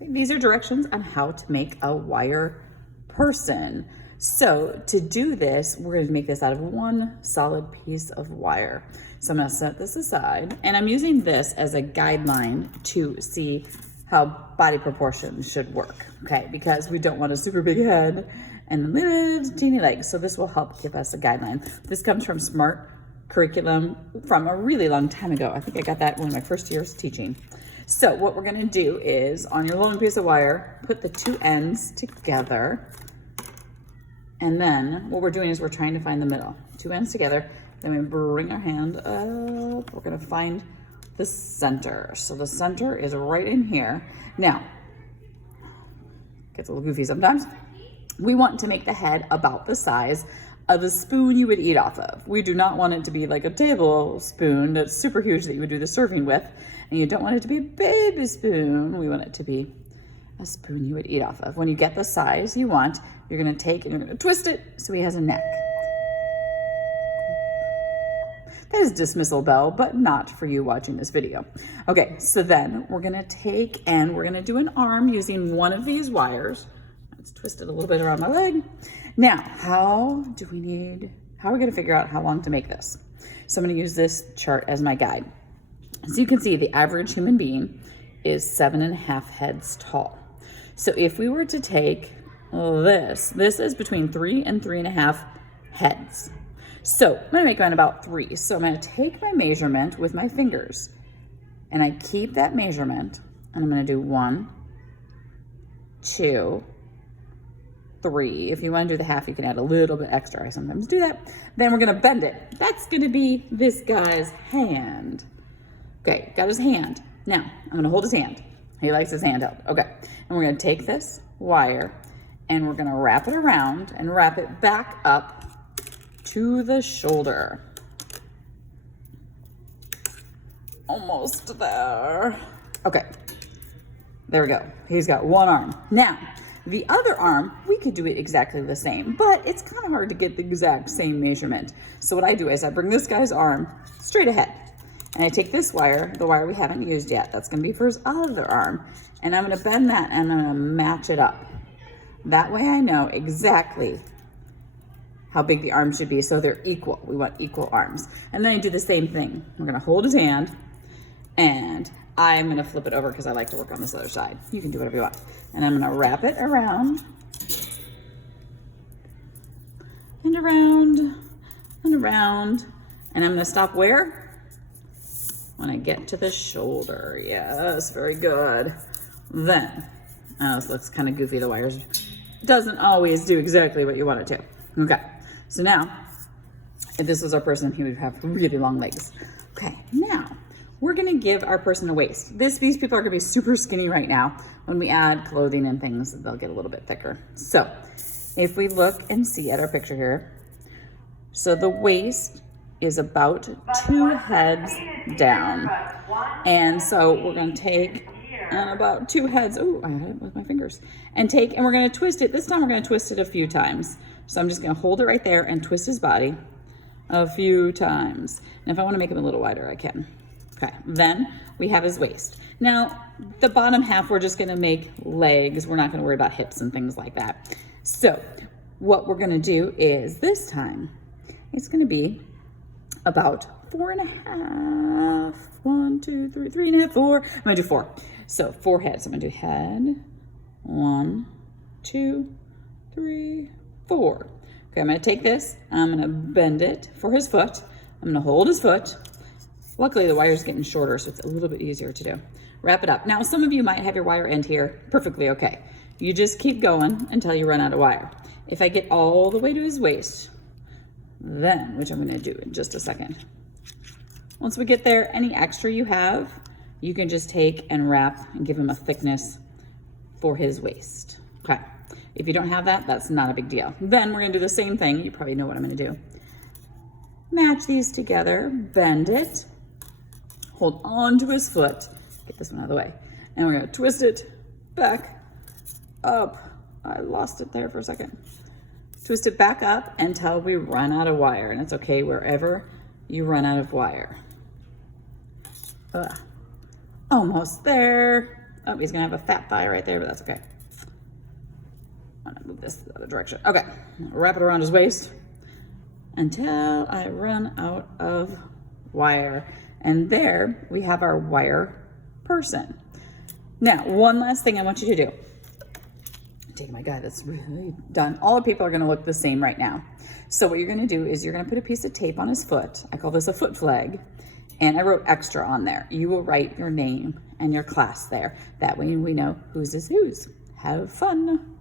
Okay, these are directions on how to make a wire person. So to do this, we're going to make this out of one solid piece of wire. So I'm going to set this aside, and I'm using this as a guideline to see how body proportions should work, okay? Because we don't want a super big head and little teeny legs. So this will help give us a guideline. This comes from Smart Curriculum from a really long time ago. I think I got that one of my first years teaching. So what we're gonna do is, on your long piece of wire, put the two ends together. And then what we're doing is we're trying to find the middle. Two ends together, then we bring our hand up. We're gonna find the center. So the center is right in here. Now, gets a little goofy sometimes. We want to make the head about the size of a spoon you would eat off of. We do not want it to be like a tablespoon that's super huge that you would do the serving with. And you don't want it to be a baby spoon. We want it to be a spoon you would eat off of. When you get the size you want, you're gonna take and you're gonna twist it so he has a neck. That is dismissal bell, but not for you watching this video. Okay, so then we're gonna take and we're gonna do an arm using one of these wires. Let's twist it a little bit around my leg. Now, how are we gonna figure out how long to make this? So I'm gonna use this chart as my guide. So you can see the average human being is 7.5 heads tall. So if we were to take this is between 3 and 3.5 heads. So I'm gonna make mine about 3. So I'm gonna take my measurement with my fingers and I keep that measurement and I'm gonna do 1, 2, 3. If you wanna do the half, you can add a little bit extra. I sometimes do that. Then we're gonna bend it. That's gonna be this guy's hand. Okay, got his hand. Now, I'm gonna hold his hand. He likes his hand held. Okay, and we're gonna take this wire and we're gonna wrap it around and wrap it back up to the shoulder. Almost there. Okay, there we go. He's got one arm. Now, the other arm, we could do it exactly the same, but it's kind of hard to get the exact same measurement. So what I do is I bring this guy's arm straight ahead. And I take this wire, the wire we haven't used yet, that's gonna be for his other arm, and I'm gonna bend that and I'm gonna match it up. That way I know exactly how big the arms should be so they're equal. We want equal arms. And then I do the same thing. We're gonna hold his hand and I'm gonna flip it over because I like to work on this other side. You can do whatever you want. And I'm gonna wrap it around and around and around. And I'm gonna stop where? When I get to the shoulder. Yes, very good. Then, oh, so that's kind of goofy, the wires. Doesn't always do exactly what you want it to. Okay, so now, if this was our person, he would have really long legs. Okay, now, we're gonna give our person a waist. These people are gonna be super skinny right now. When we add clothing and things, they'll get a little bit thicker. So, if we look and see at our picture here, so the waist is about 2 heads down. And so we're gonna take about 2 heads, oh, I had it with my fingers, and we're gonna twist it. This time we're gonna twist it a few times. So I'm just gonna hold it right there and twist his body a few times. And if I wanna make him a little wider, I can. Okay, then we have his waist. Now, the bottom half, we're just gonna make legs. We're not gonna worry about hips and things like that. So what we're gonna do is this time, it's gonna be about 4.5, 1, 2, 3, 3.5, 4. I'm gonna do 4. So 4 heads. I'm gonna do head, 1, 2, 3, 4. Okay, I'm gonna take this, I'm gonna bend it for his foot. I'm gonna hold his foot. Luckily the wire's getting shorter, so it's a little bit easier to do. Wrap it up. Now, some of you might have your wire end here, perfectly okay. You just keep going until you run out of wire. If I get all the way to his waist, then, which I'm gonna do in just a second. Once we get there, any extra you have, you can just take and wrap and give him a thickness for his waist. Okay, if you don't have that, that's not a big deal. Then we're gonna do the same thing. You probably know what I'm gonna do. Match these together, bend it, hold on to his foot, get this one out of the way, and we're gonna twist it back up. I lost it there for a second. Twist it back up until we run out of wire, and it's okay wherever you run out of wire. Almost there. Oh, he's gonna have a fat thigh right there, but that's okay. I'm gonna move this the other direction. Okay, wrap it around his waist until I run out of wire. And there we have our wire person. Now, one last thing I want you to do. Take my guy that's really done. All the people are gonna look the same right now. So what you're gonna do is you're gonna put a piece of tape on his foot. I call this a foot flag. And I wrote extra on there. You will write your name and your class there. That way we know whose is whose. Have fun.